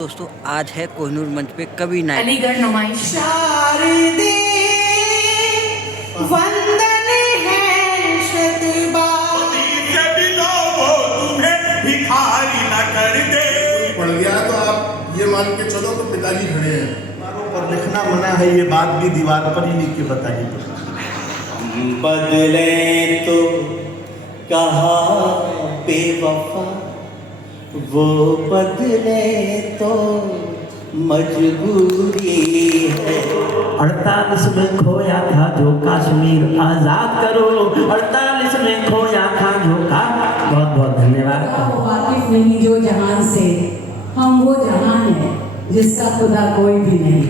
दोस्तों आज है कोहिनूर मंच पे कवि नायक अलीगढ़ नुमाइश। शारदे वंदन है शतबार भिखारी न कर दे। पढ़ गया तो आप ये मान के चलो तो पिताजी खड़े हैं। दीवारों पर लिखना मना है, ये बात भी दीवार पर ही लिख के बताइए। बदले तो कहा बेवफा, वो बदले तो मजबूरी है। 48 में खोया था जो कश्मीर आजाद करो, 48 में खोया था जो का। बहुत बहुत धन्यवाद। वाकिफ नहीं जो जहान से, हम वो जहान है जिसका खुदा कोई भी नहीं।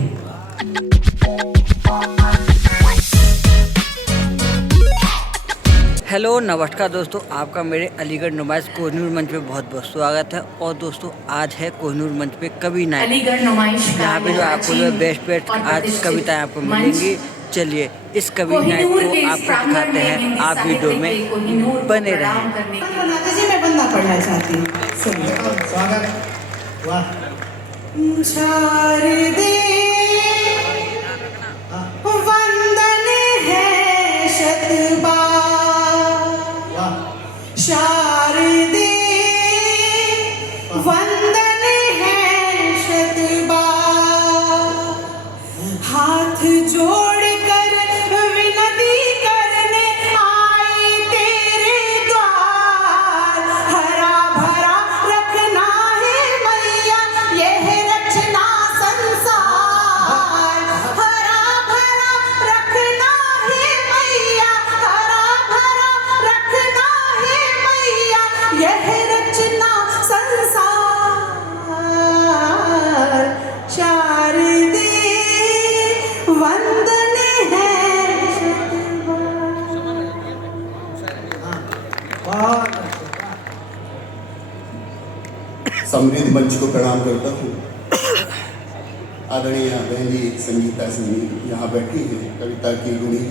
हेलो नमस्कार दोस्तों, आपका मेरे अलीगढ़ नुमाइश कोहिनूर मंच पे बहुत बहुत स्वागत है। और दोस्तों आज है कोहिनूर मंच पे कवि नायक। अलीगढ़ नुमाइश यहाँ पे जो आपको जो बेस्ट आज कविताएं आपको मिलेंगी। चलिए इस कवि नायक को आपको दिखाते हैं, आप वीडियो में बने रहें। मैं बंदा पढ़ना चाहती हूँ। स्वागत। वाह। शारदे वंदन है शतबार। शारदे वंदन है शतबार। हाथ जोड़कर विनती करने आई तेरे द्वार। हरा भरा रखना है मैया यह रचना संसार। हरा भरा रखना है मैया, हरा भरा रखना है मैया यह रचना संसार। शारदे वंदन है समृद्ध मंच को प्रणाम करता हूँ। आदरणीय बहनी संगीता सिंह यहाँ बैठी है, कविता की गुणी।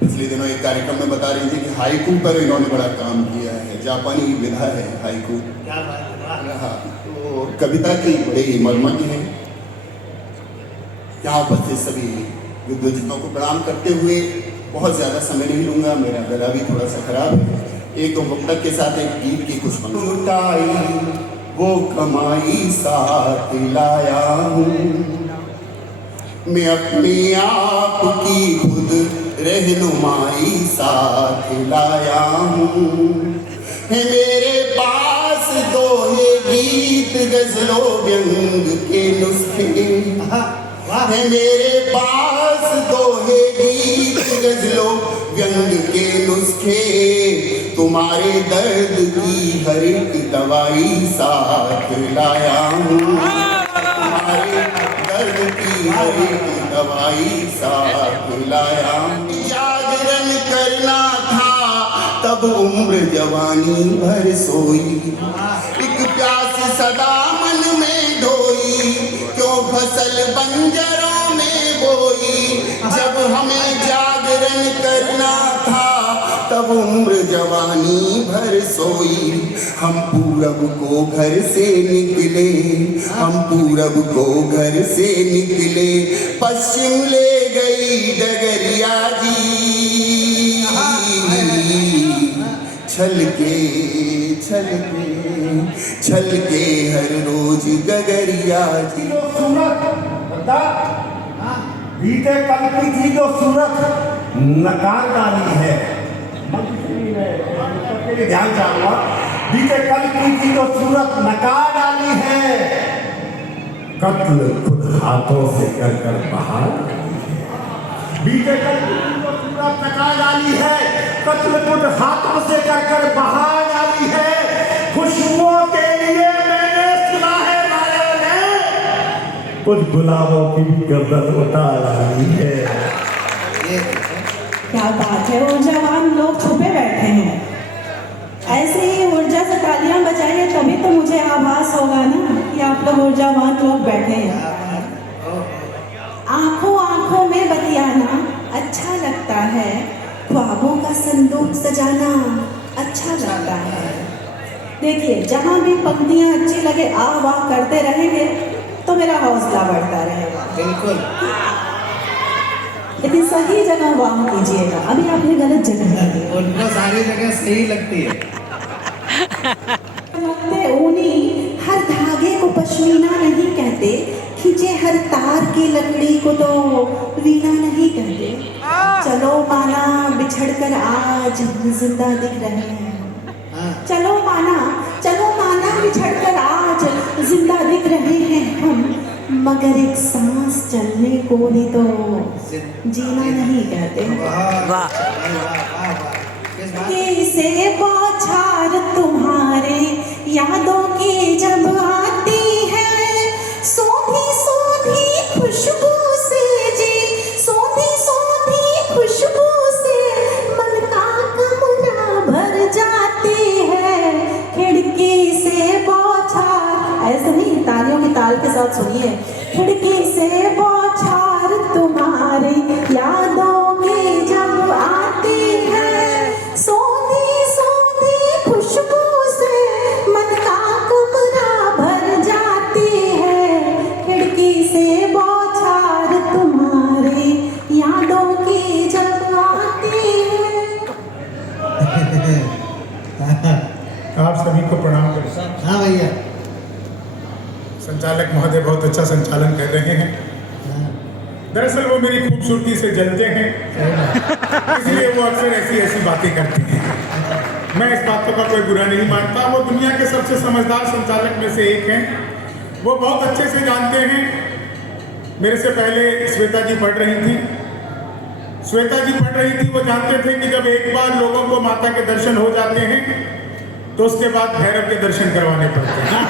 पिछले दिनों एक कार्यक्रम में बता रही थी कि हाइकू पर इन्होंने बड़ा काम किया है। जापानी विधा है हाइकू। हाँ, तो कविता की बड़ी मर्मज्ञ है। यहाँ उपस्थित सभी विद्वजनों को प्रणाम करते हुए बहुत ज़्यादा समय नहीं लूँगा, मेरा गला भी थोड़ा सा खराब है। एक दो मुक्तक के साथ एक गीत की कुछ पंक्ति। वो कमाई साथ लाया हूँ, मैं अपने आप की खुद रहनुमाई साथ लाया हूँ। है मेरे पास दोहे गीत गजलों व्यंग के नुस्खे। है मेरे पास दोहे गीत गजलों व्यंग के नुस्खे। तुम्हारे दर्द की हर एक दवाई साथ लाया हूँ, तुम्हारे दर्द की हर एक दवाई साथ लाया हूँ। जागरण करना था तब उम्र जवानी भर सोई, एक प्यास सदा मन में ढोई, क्यों फसल बंजरों में बोई। जब हमें जागरण करना था तब उम्र जवानी भर सोई। हम पूरब को घर से निकले, हम पूरब को घर से निकले, पश्चिम ले गई डगरिया जी। छल के हर रोज गगरिया जी। बीते कल की थी जो सूरत नकार डाली है। ध्यान चाहूंगा, बीते कल की थी जो सूरत नकार डाली है। कत्ल खुद हाथों से कर कर बाहर। बीते कल की थी जो सूरत नकार डाली है, कत्ल खुद हाथों से कर कर बाहर डाली है। खुशबुओं के लिए मैंने सुना है माया ने कुछ गुलाबों की भी गर्दन उतार डाली है। क्या बात है, ऊर्जावान लोग छुपे बैठे हैं। ऐसे ही ऊर्जा से तालियां बजाइए, तभी तो मुझे आभास होगा ना कि आप लोग ऊर्जावान लोग बैठे हैं। आंखों आंखों में बतियाना अच्छा लगता है, ख्वाबों का संदूक सजाना अच्छा लगता है। देखिए, जहाँ भी पंक्तियाँ अच्छी लगे आ वाह करते रहेंगे तो मेरा हौसला बढ़ता रहेगा। बिल्कुल। लेकिन सही जगह वाह कीजिएगा, अभी आपने गलत जगह कर दी। उनको सारी जगह सही लगती है। लगते ऊनी हर धागे को पश्मीना नहीं कहते, खींचे हर तार की लकड़ी को तो वीणा नहीं कहते। चलो माना बिछड़कर आज जिंदा दिख रहे हैं, चलो माना बिछड़कर आज जिंदा दिख रहे हैं हम, मगर एक सांस चलने को ही तो जीना नहीं कहते। वाह। कैसे बौछार तुम्हारे यादों की जब आती है, सोधी सोधी खुशबू से जी, सोधी सोधी खुशबू से मन का कमरा भर जाती है, खिड़की से बौछार, ऐसे नहीं, तालियों की ताल के साथ सुनिए। खिड़की से बौछार तुम्हारे यादों की जब आती है, सोधी सोधी खुशबू से मन का कमरा भर जाती है, खिड़की से बौछार तुम्हारे यादों की जब आती है। आप सभी को प्रणाम करें। हाँ भैया। संचालक महोदय बहुत अच्छा संचालन कर रहे हैं। दरअसल वो मेरी खूबसूरती से जलते हैं, इसलिए वो अक्सर ऐसी बातें करती हैं। मैं इस बातों का कोई बुरा नहीं मानता। वो दुनिया के सबसे समझदार संचालक में से एक हैं। वो बहुत अच्छे से जानते हैं। मेरे से पहले श्वेता जी पढ़ रही थी। वो जानते थे कि जब एक बार लोगों को माता के दर्शन हो जाते हैं तो उसके बाद भैरव के दर्शन करवाने पड़ते हैं।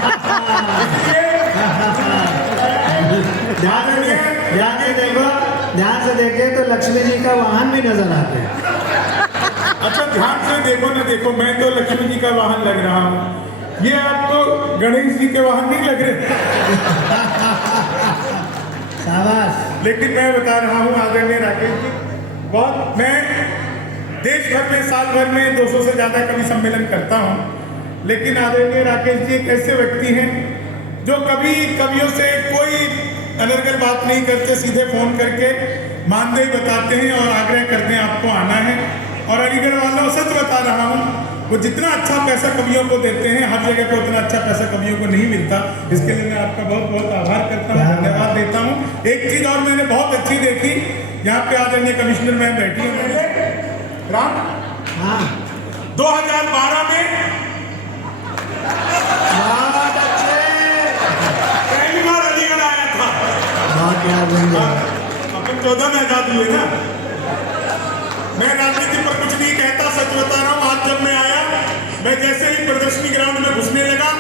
ध्यान से देखे तो लक्ष्मी जी का वाहन भी नजर आते हैं। अच्छा, ध्यान से देखो ना देखो, मैं तो लक्ष्मी जी का वाहन लग रहा हूँ, ये आपको गणेश जी के वाहन नहीं लग रहे। शाबाश। लेकिन मैं बता रहा हूँ आदरणीय राकेश जी, बहुत मैं देश भर में साल भर में 200 से ज्यादा कवि सम्मेलन करता हूँ, लेकिन आदरणीय राकेश जी एक ऐसे व्यक्ति हैं जो कभी कवियों से कोई अनर्गल बात नहीं करते, सीधे फोन करके मानदेय बताते हैं और आग्रह करते हैं आपको आना है। और अलीगढ़ वालों, सच बता रहा हूँ, वो जितना अच्छा पैसा कवियों को देते हैं, हर जगह पे उतना अच्छा पैसा कवियों को नहीं मिलता। इसके लिए मैं आपका बहुत बहुत आभार करता हूँ, धन्यवाद देता हूँ। एक चीज और मैंने बहुत अच्छी देखी, यहाँ पे आदरणीय कमिश्नर मैम बैठी है, राम 2012 में पहली बार अलीगढ़ आया था। अपन 14 में आजाद हुए ना। मैं राजनीति पर कुछ नहीं कहता, सच बता रहा हूँ। आज जब मैं आया, मैं जैसे ही प्रदर्शनी ग्राउंड में घुसने लगा,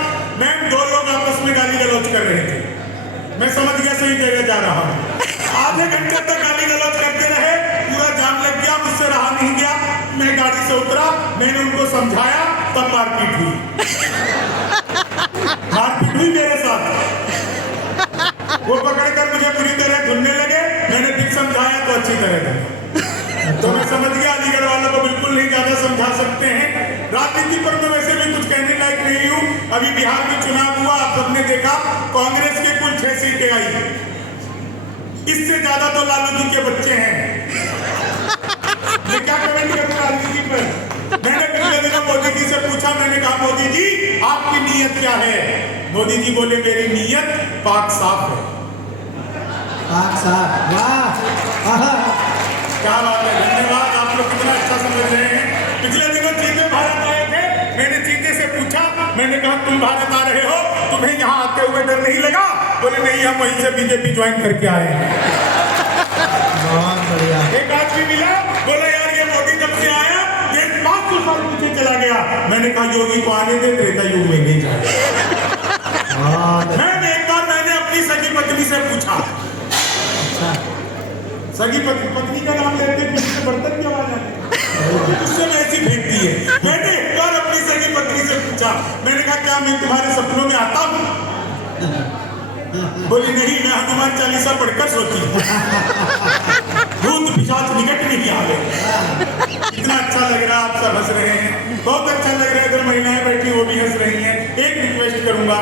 मैम 2 लोग आपस में गाली गलौज कर रहे थे। मैं समझ गया सही जगह जा रहा हूँ। आधे घंटे तक गाली गलौज करते रहे, पूरा जाम लग गया, मुझसे रहा नहीं गया। मैं गाड़ी से उतरा, मैंने उनको समझाया, तब मारपीट हुई मेरे साथ। वो पकड़कर मुझे पूरी तरह धुलने लगे। मैंने फिर समझाया तो अच्छी तरह था। तो मैं समझ गया अलीगढ़ वालों को बिल्कुल नहीं ज्यादा समझा सकते हैं। राजनीति पर मैं वैसे भी कुछ कहने लायक नहीं हूँ। अभी बिहार में चुनाव हुआ, आप सबने देखा, कांग्रेस के कुल 6 सीटें आई। इससे ज्यादा तो लालू जी के बच्चे हैं। मैं क्या कमेंट करूँ राजनीति पर। मैंने पिछले दिनों मोदी जी से पूछा, मैंने कहा मोदी जी आपकी नीयत क्या है? मोदी जी बोले मेरी नीयत पाक साफ है। पाक साफ, वाह, क्या बात है, धन्यवाद। आप लोग कितना अच्छा समझ रहे हैं। पिछले दिनों चीते भारत आए थे, मैंने चीते से पूछा, मैंने कहा तुम भारत आ रहे हो, तुम्हें यहाँ आते हुए डर नहीं लगा? बोले नहीं, हम वहीं से बीजेपी ज्वाइन करके आए हैं। बहुत बढ़िया। एक आदमी मिला, बोला यार ये मोदी जब से आया, ये 500 साल पीछे चला गया। मैंने कहा योगी को आने दे, त्रेता युग में नहीं जाए। एक बार मैंने अपनी सगी पत्नी से पूछा, सगी पत्नी का नाम लेते पीछे बर्तन की आवाज आती, उससे मैं ऐसी फेंकती है। मैंने एक बार अपनी सगी पत्नी से पूछा, मैंने कहा क्या मैं तुम्हारे सपनों में आता हूँ? बोली नहीं, मैं हनुमान चालीसा पढ़कर सोती हूँ, भूत पिशाच निकट नहीं आवे। इतना अच्छा लग रहा, आप सब हंस रहे हैं। बहुत अच्छा लग रहा है, इधर महिलाएं बैठी वो भी हंस रही हैं। एक रिक्वेस्ट करूंगा,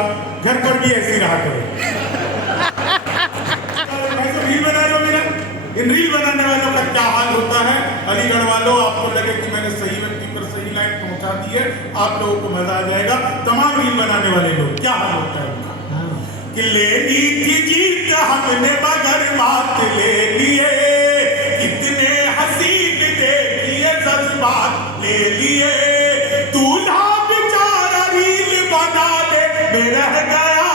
घर पर भी ऐसी रहा करो। मैं तो रील बना रहा हूं मेरा, इन रील बनाने वालों का क्या हाल होता है। अलीगढ़ वालों, आपको लगे कि मैंने सही व्यक्ति पर सही लाइन पहुंचा दी है, आप लोगों को मजा आ जाएगा। तमाम रील बनाने वाले लोग क्या हाल होता है उनका कि ले ली थी जीत हमने मगर मात ले लिए, कितने हसीन देखिए जज्बात ले लिए, दूल्हा बेचारा रील बनाने में रह गया,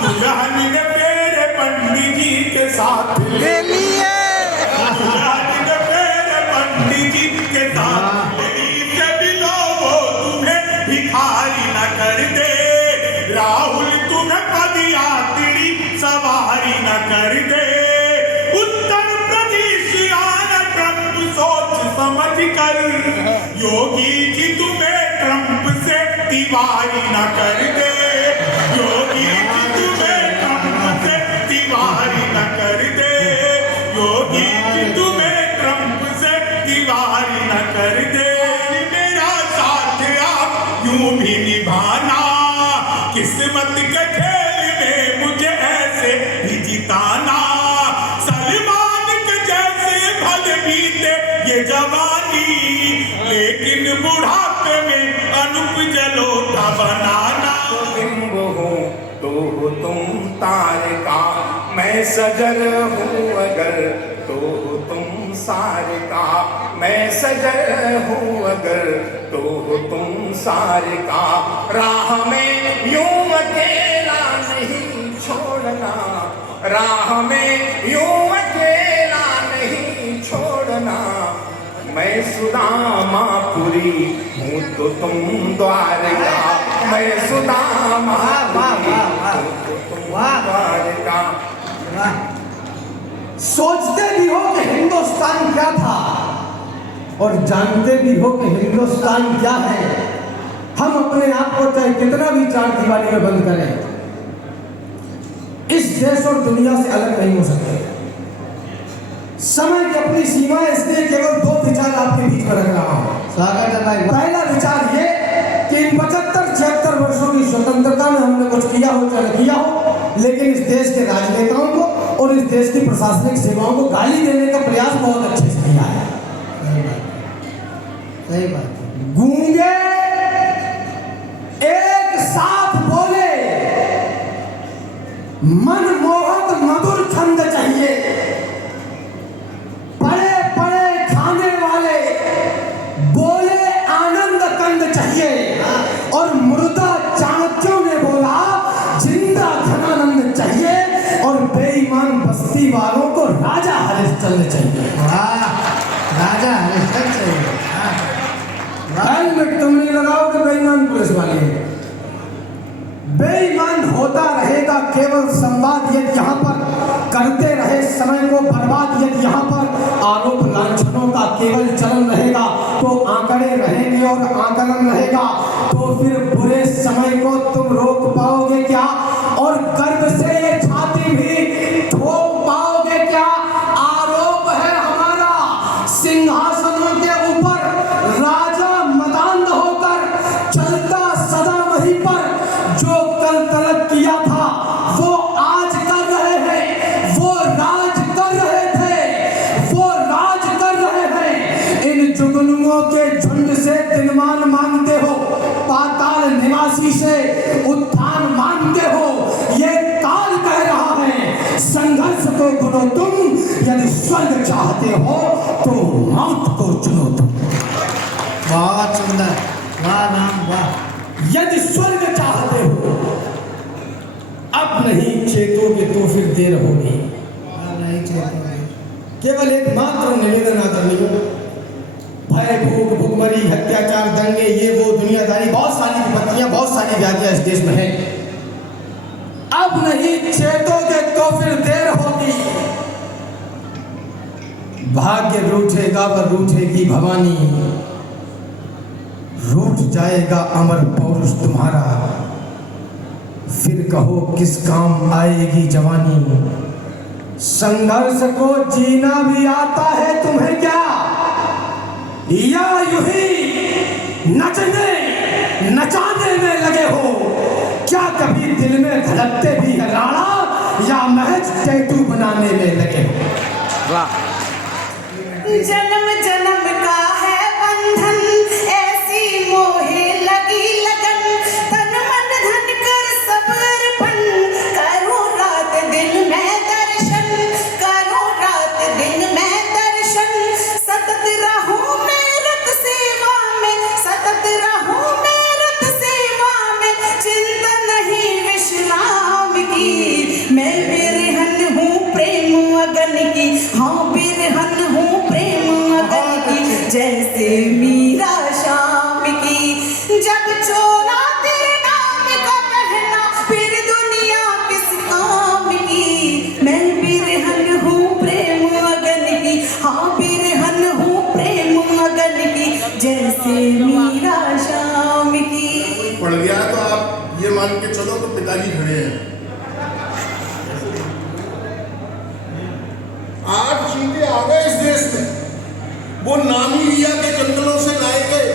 दुल्हन ने मेरे पंडित जी के साथ ले लिए, दुल्हन ने मेरे पंडित जी के साथ ले ली, से मिलो वो तुम्हें भिखारी न कर दे, राहुल तुम्हें पदयात्री सवारी न कर दे, उत्तर प्रदेश आना ट्रंप सोच समझ कर, योगी जी तुम्हें ट्रंप से दीवारी न कर दे, योगी जी तुम्हें ट्रंप से दीवारी न कर दे, योगी जी तुम्हें ट्रंप से दीवारी न कर दे, मेरा साथ आप यूं भी निभाना, किस्मत के खेल में मुझे ऐसे ही जिताना, सलमान के जैसे भले बीते ये जवानी, लेकिन बुढ़ापे में अनुप जलोटा बनाना। बिंब हो तो हो तुम तारका, मैं सजल हूँ अगर तो हो तुम सारिका, मैं सजल हूँ अगर तो हो तुम सारिका, राह में यूं अकेला नहीं छोड़ना, राह में यूं अकेला नहीं छोड़ना, मैं सुदामापुरी हूँ तो तुम द्वारका, मैं सुदामापुरी हूँ तो तुम द्वारका। सोचते भी हो कि हिंदुस्तान क्या था और जानते भी हो कि हिंदुस्तान क्या है। हम अपने आप को चाहे कितना भी चार दीवारी में बंद करें, इस देश और दुनिया से अलग नहीं हो सकते। समय की अपनी सीमा है, इसलिए केवल दो विचार आपके बीच में रख रहा हूं। स्वागत है भाई। पहला विचार ये कि इन 75-76 वर्षों की स्वतंत्रता में हमने कुछ किया हो चाहे किया हो, लेकिन इस देश के राजनेताओं को और इस देश की प्रशासनिक सेवाओं को गाली देने का प्रयास बहुत अच्छे से किया है। सही बात। गूंगे एक साथ बोले, मनमोहक मधुर छंद चाहिए, पड़े पड़े खाने वाले बोले आनंद कंद चाहिए, और मुर्दा चाणक्यों ने बोला जिंदा धनानंद चाहिए, और बेईमान बस्ती वालों को राजा हरिश्चंद्र चाहिए। राजा हरिश्चंद्र चाहिए। हेलमेट तुम नहीं लगाओगे, बेईमान पुलिस वाले। बेईमान होता रहेगा केवल संवाद यदि यहाँ पर करते रहे समय को बर्बाद, यदि यहाँ पर आरोप लांछनों का केवल चलन रहेगा तो आंकड़े रहेंगे और आकलन रहेगा, तो फिर बुरे समय को तुम रोक पाओगे क्या, और गर्व से ये छाती भी ठोक पाओगे क्या। आरोप है हमारा सिंहासनों के ऊपर राजा मदान्ध होकर चलता सदा वहीं पर, जो कल तलब किया था वो आज कर रहे हैं, वो राज कर रहे थे, वो राज कर रहे हैं। इन जुगनुओं के झुंड से दिनमान मांगते हो, पाताल निवासी से उत्थान मांगते हो, ये काल कह रहा है संघर्ष को चुनो तुम, यदि स्वर्ग चाहते हो तो मौत को चुनो तुम। बहुत सुंदर, वाह राम वाह। यदि स्वर्ग चाहते हो, अब नहीं चेतोगे तो फिर देर होगी। नहीं चेतोगे। केवल एक मात्र निवेदन आदरणीय, भय भूख भुखमरी अत्याचार दंगे ये वो दुनियादारी बहुत सारी विपत्तियां बहुत सारी व्याधियां इस देश में है। अब नहीं चेतोगे तो फिर देर होगी। भाग्य रूठेगा व रूठेगी भवानी, रूठ जाएगा अमर पौरुष तुम्हारा, फिर कहो किस काम आएगी जवानी। संघर्ष को जीना भी आता है तुम्हें क्या, या यूं ही नचाने में लगे हो, क्या कभी दिल में धड़कते भी है राणा, या महज टैटू बनाने में लगे हो? वाह। जन्म जन्म का है बंधन, ऐसी मोहे लगी लगन, तन मन धन कर सब अर्पण, करो रात दिन मैं दर्शन, करो रात दिन मैं दर्शन, सतत रहूं मैं रत सेवा में, सतत रहूं मैं रत सेवा में, चिंता नहीं विश्राम की, मैं बिरहन हूँ प्रेम अगन की, हाँ बिरहन हूँ प्रेम अगन की, जैसे मीरा शाम की, जब चोला तेरे नाम का पहना, फिर दुनिया किस काम की, मैं बिरहन हूँ प्रेम अगन की, हाँ बिरहन हूँ प्रेम अगन की, जैसे मीरा शाम की। पड़ गया तो आप ये मान के चलो तो पिताजी खड़े हैं। 8 चीते आ गए इस देश में, वो नामीबिया के जंगलों से लाए गए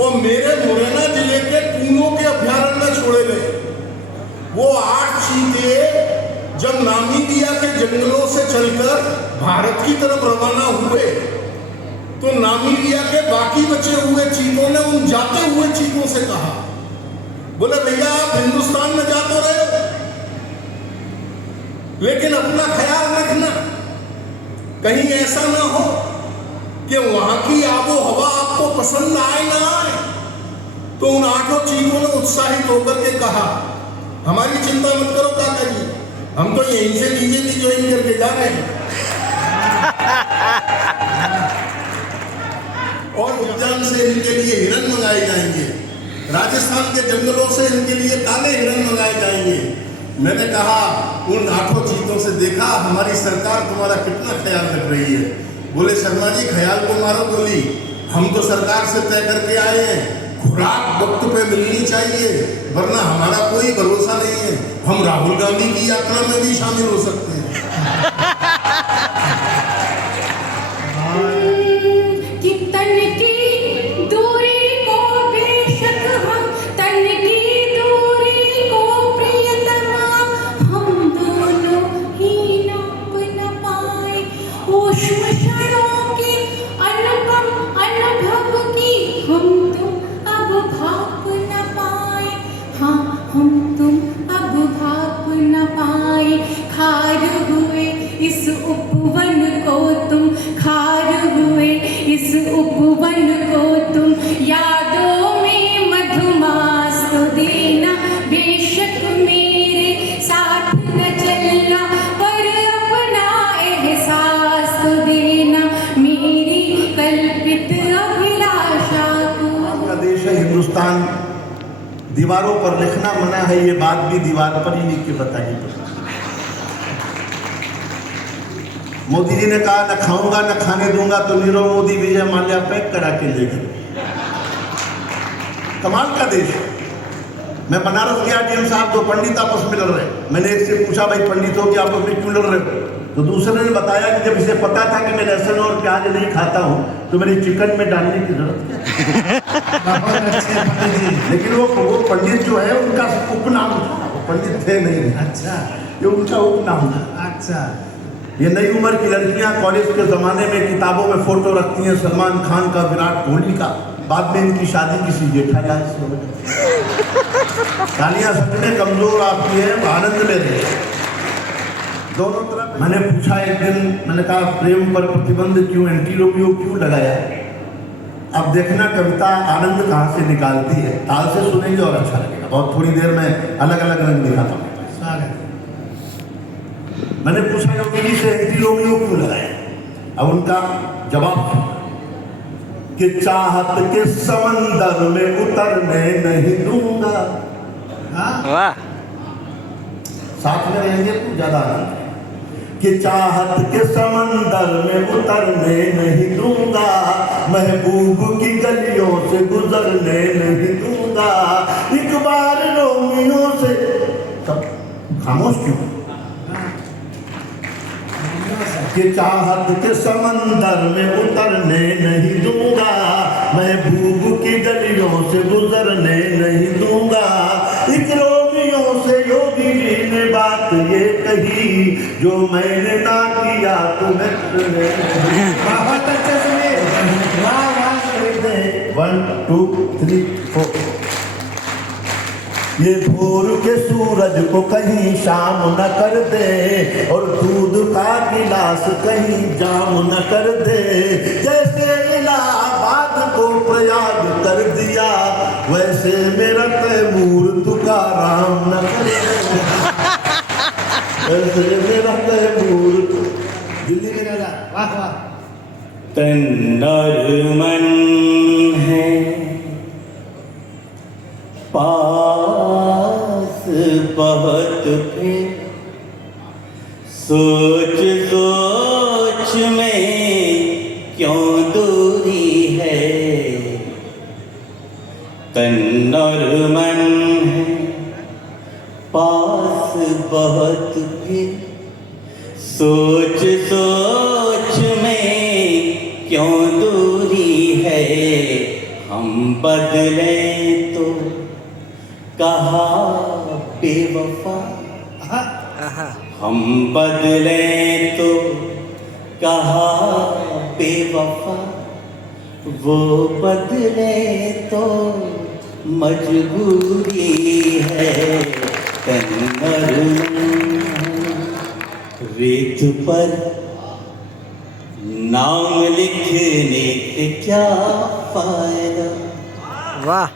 और मेरे मुरैना जिले के टूनों के अभ्यारण्य में छोड़े गए। वो 8 चीते जब नामीबिया के जंगलों से चलकर भारत की तरफ रवाना हुए तो नामीबिया के बाकी बचे हुए चीतों ने उन जाते हुए चीतों से कहा, बोले भैया आप हिंदुस्तान में जा तो रहे हो, लेकिन अपना ख्याल रखना, कहीं ऐसा ना हो कि वहां की आबो हवा आपको पसंद आए ना आए। तो उन 8 चीतों ने उत्साहित होकर के कहा, हमारी चिंता मत करो काका जी, हम तो यहीं से बीजेपी ज्वाइन करके जा रहे हैं। और उद्यान से इनके लिए हिरण मंगाए जाएंगे, राजस्थान के जंगलों से इनके लिए काले हिरण मंगाए जाएंगे। मैंने कहा उन 8 चीतों से, देखा हमारी सरकार तुम्हारा कितना ख्याल रख रही है। बोले शर्मा जी ख्याल को मारो गोली, हम तो सरकार से तय करके आए हैं, खुराक वक्त पे मिलनी चाहिए, वरना हमारा कोई भरोसा नहीं है, हम राहुल गांधी की यात्रा में भी शामिल हो सकते हैं। कि तन की दूरी को बेशक हम, तन की दूरी को प्रियतमा, हम दोनों ही नाप न पाए, ऊष्म क्षणों के अनुपम अनुभव की, हम तुम अब भाप न पाए, हाँ हम तुम अब भाप न पाए, खार हुए इस उपवन को तुम, खार हुए इस उपवन को तुम, यादों में मधुमास तो देना, बेशक मेरे साथ न चलना, पर अपना एहसास तो देना, मेरी कल्पित अभिलाषा को। आपका देश है हिंदुस्तान, दीवारों पर लिखना मना है, ये बात भी दीवार पर ही लिख के बताइए। मोदी जी ने कहा न खाऊंगा न खाने दूंगा, तो नीरव मोदी विजय माल्या पैक करा के ले गए। कमाल का देश है। मैं बनारस गया, डीएम साहब 2 पंडित आपस में लड़ रहे, मैंने एक से पूछा भाई पंडितों की आपस में क्यों लड़ रहे हो, तो दूसरे ने बताया कि जब इसे पता था कि मैं लहसुन और प्याज नहीं खाता हूँ तो मेरी चिकन में डालने की जरूरत क्या। लेकिन वो पंडित जो है उनका उपनाम था, वो पंडित थे नहीं। अच्छा, ये उनका उपनाम था। अच्छा, ये नई उम्र की लड़कियां कॉलेज के ज़माने में किताबों में फोटो रखती हैं सलमान खान का, विराट कोहली का, बाद में इनकी शादी किसी जेठालाल से हो गई। तालियां सच में कमजोर आपकी है, आनंद में रहे दोनों तरफ। मैंने पूछा एक दिन, मैंने कहा प्रेम पर प्रतिबंध क्यों, एंटी रोमियो क्यों लगाया? अब देखना कविता आनंद कहाँ से निकालती है, ताल से सुनेंगे और अच्छा लगेगा। बहुत थोड़ी देर में अलग अलग रंग दिखाता हूँ। मैंने पूछा योगी जी से एंटी रोमियो क्यों लगाया? अब उनका जवाब कि चाहत के समंदर में उतरने नहीं दूंगा। वाह। साथ में रहेंगे तो ज्यादा आनंद है। कि चाहत के समंदर में उतरने नहीं दूंगा, महबूब की गलियों से गुजरने नहीं दूंगा, एक बार रोमियो से। सब खामोश क्यों? कि चाहत के समंदर में उतरने नहीं दूंगा, महबूब की गलियों से गुजरने नहीं दूंगा। एक रोमियो से योगी जी ने बात ये कही, जो मैंने ना किया तुम्हें बहुत अच्छे सुनिए, वाह वाह। 1 2 3 4। ये भोर के सूरज को कहीं शाम न कर दे, और दूध का गिलास कहीं जाम न कर दे। जैसे इलाहाबाद को प्रयाग कर दिया, वैसे मेरा तैमूर तुकाराम न कर दे। वैसे मेरा तैमूर दिल्ली में रहता, वाह वाह। तन और मन है पास बहुत थे, सोच सोच में क्यों दूरी है। तन और मन है पास बहुत थे, सोच सोच में क्यों दूरी है। हम बदले तो कहा बेवफा, हम बदले तो कहा बेवफा, वो बदले तो मजबूरी है। रेत पर नाम लिखने से क्या फायदा। वाह,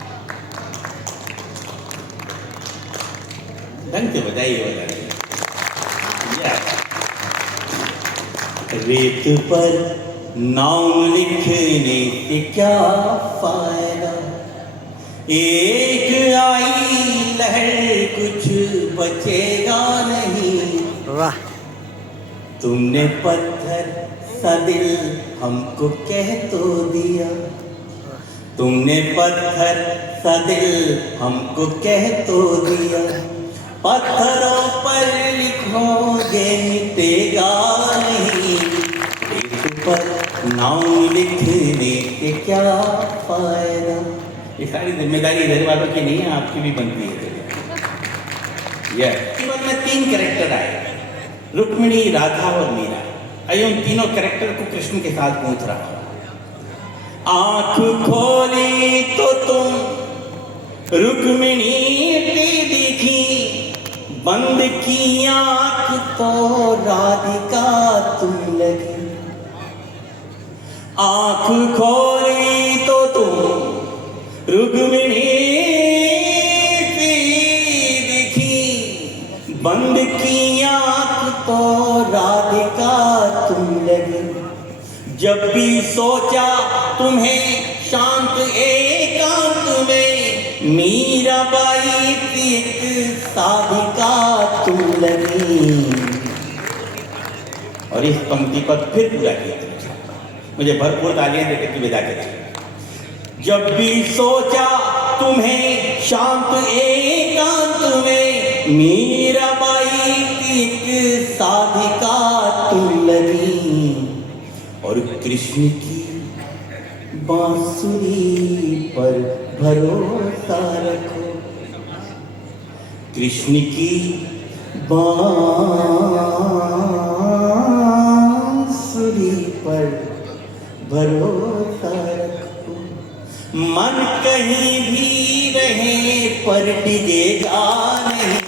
ढंग से बताइए। रेत पर नाम लिखने से क्या फायदा, एक आई लहर कुछ बचेगा नहीं। वाह, तुमने पत्थर सा दिल हमको कह तो दिया, तुमने पत्थर सा दिल हमको कह तो दिया। पत्थरों पर लिखोगे मिटेगा नहीं, रेत पर नाम लिखने से क्या फायदा। ये सारी जिम्मेदारी इधर वालों की नहीं है, आपकी भी बनती है। केवल में 3 कैरेक्टर आए, रुक्मिणी, राधा और मीरा। आइए उन तीनों कैरेक्टर को कृष्ण के साथ पहुंच रहा। आंख खोली तो तुम रुक्मिणी दिखी, बंद की आंख तो राधिका तुम लगी। आंख खोली तो तुम रुक्मिणी दिखी, बंद की आंख तो राधिका तुम लगी। जब भी सोचा तुम्हें शांत एकांत में, मीराबाई की एक साधिका तुम लगी। और इस पंक्ति पर फिर पूरा किया, मुझे भरपूर तालियां देकर के विदा करें। जब भी सोचा तुम्हें शांत एकांत में, मीराबाई की एक साधिका तुम लगी। और कृष्ण की बांसुरी पर भरोसा रखो, कृष्ण की बांसुरी पर भरोसा रखो। मन कहीं भी रहे पर डिगेगा नहीं।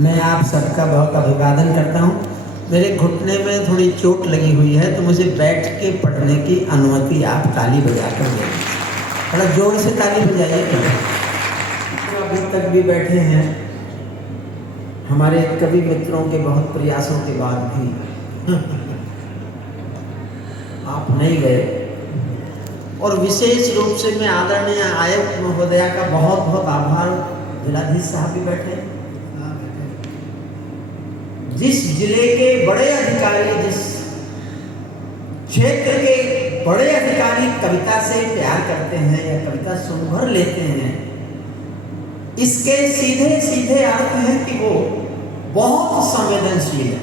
मैं आप सबका बहुत अभिवादन करता हूँ। मेरे घुटने में थोड़ी चोट लगी हुई है, तो मुझे बैठ के पढ़ने की अनुमति आप ताली बजाकर दें। थोड़ा जोर से ताली बजाइए। तो अभी तक भी बैठे हैं, हमारे कवि मित्रों के बहुत प्रयासों के बाद भी आप नहीं गए। और विशेष रूप से मैं आदरणीय आयुक्त महोदया का बहुत बहुत आभार, जिलाधीश साहब भी बैठे, जिस जिले के बड़े अधिकारी, जिस क्षेत्र के बड़े अधिकारी कविता से प्यार करते हैं या कविता सुन भर लेते हैं, इसके सीधे सीधे अर्थ है कि वो बहुत संवेदनशील है,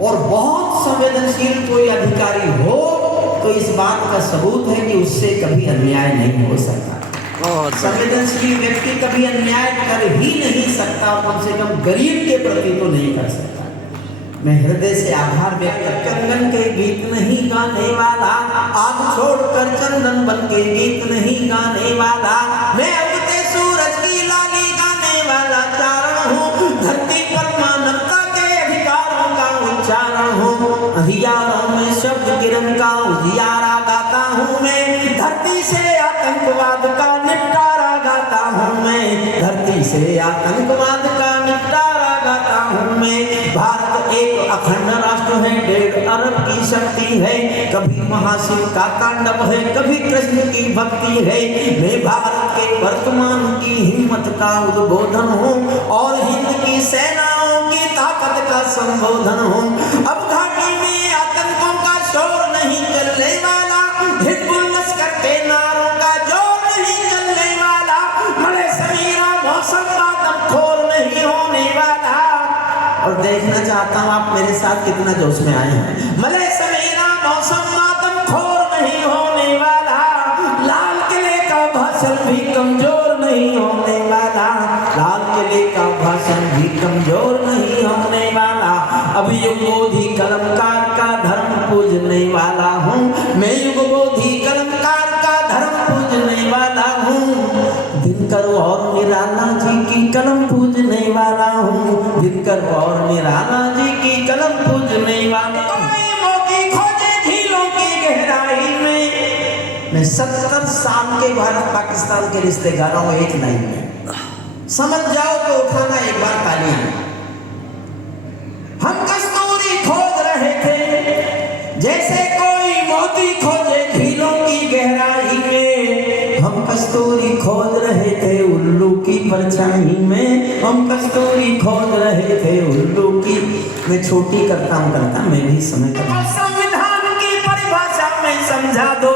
और बहुत संवेदनशील कोई अधिकारी हो तो इस बात का सबूत है कि उससे कभी अन्याय नहीं हो सकता। संवेदनशील व्यक्ति कभी अन्याय कर ही नहीं सकता, और कम से कम गरीब के प्रति तो नहीं कर सकता। मैं हृदय से आभार व्यक्त करके कंगन के गीत नहीं गाने वाला, आग छोड़कर चंदन बन के गीत नहीं गाने वाला, मैं उगते सूरज की लाली गाने वाला चारण हूँ, धरती पर मानवता के अधिकारों का उच्चारण हूँ, अंधियारों में शब्द किरण का उजियारा गाता हूँ मैं, धरती से आतंकवाद का निपटारा गाता हूँ मैं, धरती से आतंकवाद का निपटारा गाता हूँ मैं। भारत एक अखंड राष्ट्र है, 1.5 अरब की शक्ति है, कभी महाशिव का तांडव है, कभी कृष्ण की भक्ति है, मैं भारत के वर्तमान की हिम्मत का उद्बोधन हूँ और हिंद की सेनाओं की ताकत का संबोधन हूँ। अब घाटी में आतंकों का शोर नहीं चलने वाला, हिजबुल लश्कर के नारों का जोर नहीं चलने वाला, मले समीरा मौसम बादम खोर नहीं होने वाला। और देखना चाहता हूँ आप मेरे साथ कितना जोश में आए हैं। मले समीरा मौसम मातम खोर नहीं होने वाला, लाल किले का भाषण भी कमजोर नहीं होने वाला, लाल किले का भाषण भी कमजोर नहीं होने वाला। अब युगबोधी कलमकार का धर्म पूजने वाला हूँ मैं, युगबोधी कलमकार का धर्म पूजने वाला हूँ, दिनकर और निराला जी की कलम पूजने वाला हूँ, दिनकर और निराला जी की कलम पूजने वाला हूँ। मोती खोजे झीलों की गहराई में, मैं 70 साल के भारत पाकिस्तान के रिश्ते गा रहा हूँ एक लाइन में, समझ जाओ तो उठाना एक बार तालियां। हम कस्तूरी खोज रहे थे जैसे कोई मोती खोजे झीलों की गहराई में, हम कस्तूरी खोज रहे थे उल्लू की परछाई में, हम कस्तूरी खोज रहे थे उल्लू की। मैं छोटी करता हूँ करता मैं भी समय करता। संविधान की परिभाषा में समझा दो,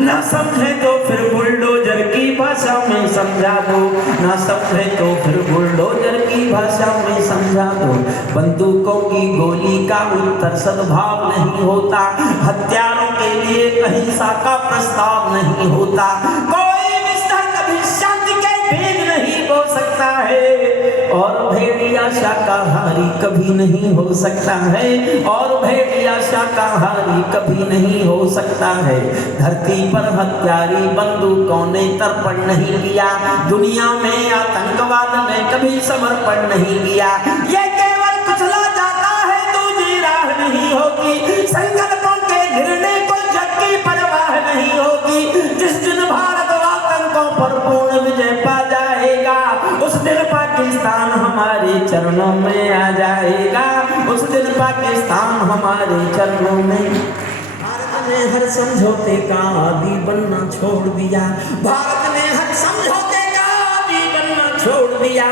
ना समझे तो फिर बुलडोजर की भाषा में समझा दो, ना समझे तो फिर बुलडोजर की भाषा में समझा दो। बंदूकों की गोली का उत्तर सद्भाव नहीं होता, हथियारों के लिए अहिंसा का प्रस्ताव नहीं होता, कोई विस्तार कभी शांति के भेद नहीं हो सकता है, और भेड़िया शाकाहारी कभी नहीं हो सकता है, और भेड़िया शाकाहारी कभी नहीं हो सकता है। धरती पर हत्यारी बंदूकों ने तर्पण नहीं किया, दुनिया में आतंकवाद ने कभी समर्पण नहीं किया। ये केवल कुचला जाता है, दूसरी राह नहीं होगी, संकल्पों के गिरने को जग की परवाह नहीं होगी। जिस दिन भारत आतंकों पर पूर्ण विजय पा जाएगा, उस दिन पाकिस्तान हमारे चरणों में आ जाएगा, उस दिन पाकिस्तान हमारे चरणों में। भारत ने हर समझौते का आदी बनना छोड़ दिया, भारत ने हर समझौते का आदी बनना छोड़ दिया।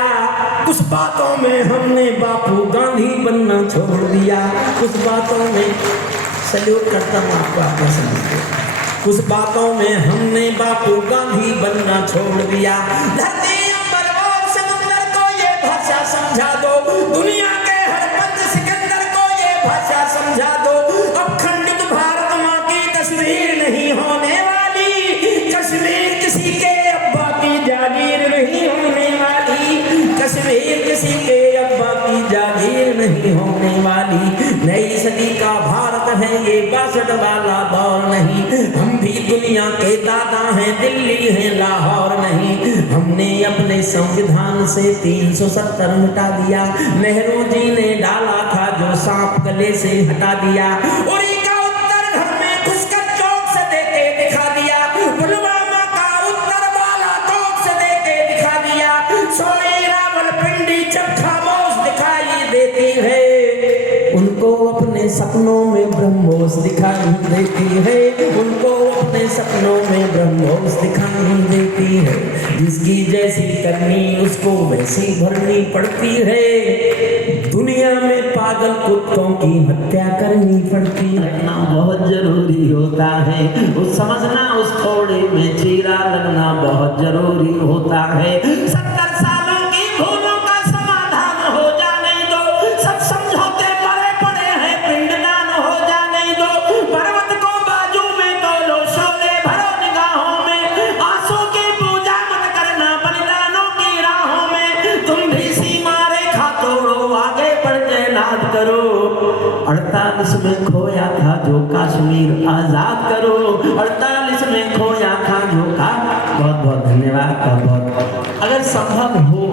कुछ बातों में हमने बापू गांधी बनना छोड़ दिया, कुछ बातों में सल्यूट करता हूँ आपको, आपको समझते, कुछ बातों में हमने बापू गांधी बनना छोड़ दिया। धरती अंबर और समुद्र को ये भाषा समझा दो, दुनिया के हर पंच सिकंदर को ये भाषा समझा दो। अब खंडित भारत माँ की तस्वीर नहीं होने वाली, कश्मीर किसी के अब्बा की जागीर नहीं होने वाली, कश्मीर किसी के अब्बा की जागीर नहीं होने वाली। नई सदी का भारत है ये 62 वाला दौर नहीं, हम भी दुनिया के दादा हैं, दिल्ली है लाहौर नहीं। हमने अपने संविधान से 370 हटा दिया, नेहरू जी ने डाला था जो सांप गले से हटा दिया। उरी का उत्तर घर में घुसकर चौक से देके दिखा दिया, पुलवामा का उत्तर बालाकोट से देके दिखा दिया। सोने रावलपिंडी जब खामोश दिखाई देती है, उनको अपने सपनों में ब्रह्मोस दिखाई देती है, उनको अपने सपनों में ब्रह्मोस दिखाई देती है। जिसकी जैसी करनी उसको वैसी भरनी पड़ती है, दुनिया में पागल कुत्तों की हत्या करनी पड़ती है। ना बहुत जरूरी होता है, उस समझना उस थोड़े में चीरा लगना बहुत जरूरी होता है। 70 48 में खोया था जो कश्मीर आजाद करो, 48 में खोया था जो का। बहुत बहुत धन्यवाद, बहुत बहुत। अगर संभव हो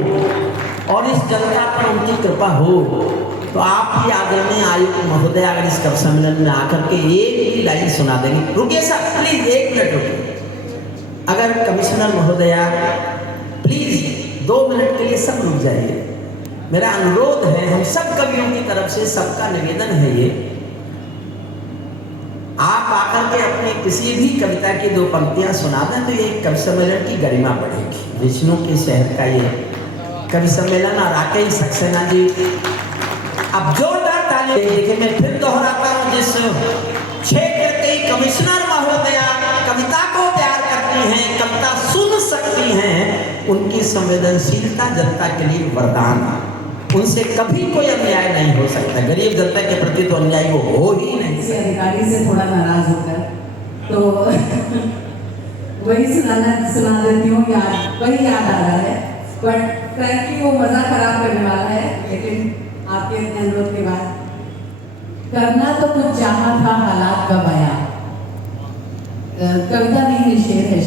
और इस जनता पर उनकी कृपा हो तो आपकी आदरणीय आयुक्त महोदय अगर इस कवि सम्मेलन में आकर के एक ही लाइन सुना देंगे। रुकिए सर, प्लीज 1 मिनट रुकिए। अगर कमिश्नर महोदया प्लीज 2 मिनट के लिए सब रुक जाइए। मेरा अनुरोध है, हम सब कवियों की तरफ से सबका निवेदन है ये, आप आकर के अपनी किसी भी कविता की 2 पंक्तियां सुना दें तो ये कवि सम्मेलन की गरिमा बढ़ेगी। विष्णु के शहर का ये कवि सम्मेलन और राकेश सक्सेना जी, अब जोरदार ताली। देखिए मैं फिर दोहराता हूँ, जिस क्षेत्र के कमिश्नर महोदया कविता को प्यार करती हैं, कविता सुन सकती हैं, उनकी संवेदनशीलता जनता के लिए वरदान है। उनसे कभी कोई अन्याय नहीं हो सकता। गरीब जनता के प्रति तो अन्याय वो हो ही नहीं। किसी अधिकारी से थोड़ा नाराज होकर तो वही सुना देती हूँ, वही याद आ रहा है। बट फ्रैंकली वो मजा खराब करने वाला है, लेकिन आपके अनुरोध के बाद करना तो कुछ चाहा था हालात का बयां। कविता नहीं है, शेर है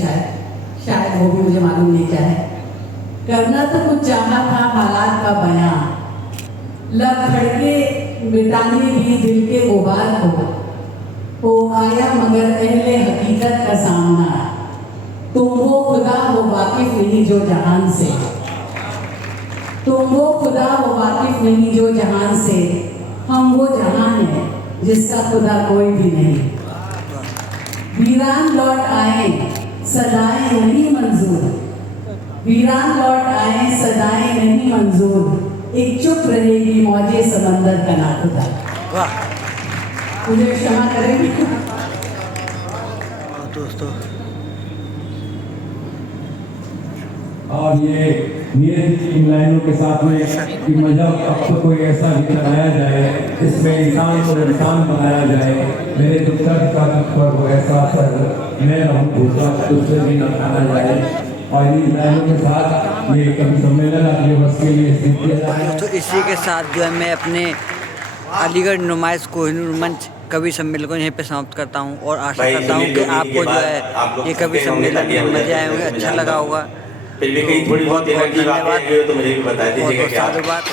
शायद वो भी मुझे मालूम नहीं क्या है। करना तो कुछ चाहा था हालात का बयां, लब धड़के मिटाने भी दिल के गुबार को, हो आया मगर अहले हकीकत का सामना। तुम वो खुदा वो वाकिफ नहीं जो जहान से, तुम वो खुदा वो वाकिफ नहीं जो जहान से, हम वो जहान है जिसका खुदा कोई भी नहीं। वीरान लौट आए सदाएं नहीं मंजूर, वीरान लौट आए सदाएं नहीं मंजूर, एक चुप रहेगी मौजे समंदर का ना खुदा। मुझे क्षमा करेंगे दोस्तों। और ये नियति की इन लाइनों के साथ में कि मजहब अब तो कोई ऐसा भी बनाया जाए जिसमें इंसान को इंसान बनाया जाए, मेरे दुष्कर का पर वो ऐसा असर मैं रहूँ दूसरा दूसरे भी न खाना जाए। और इन लाइनों के साथ ये कवि सम्मेलन अगले वर्ष के लिए स्थित किया जाए। तो इसी के साथ जो है मैं अपने अलीगढ़ नुमाइश कोहिनूर मंच कवि सम्मेलन को यहीं पे समाप्त करता हूँ और आशा करता हूँ कि आपको जो है ये कवि सम्मेलन में मजे आए होंगे, अच्छा लगा होगा। फिर भी कहीं थोड़ी बहुत एनर्जी बात है तो मुझे भी बता दीजिएगा। धन्यवाद।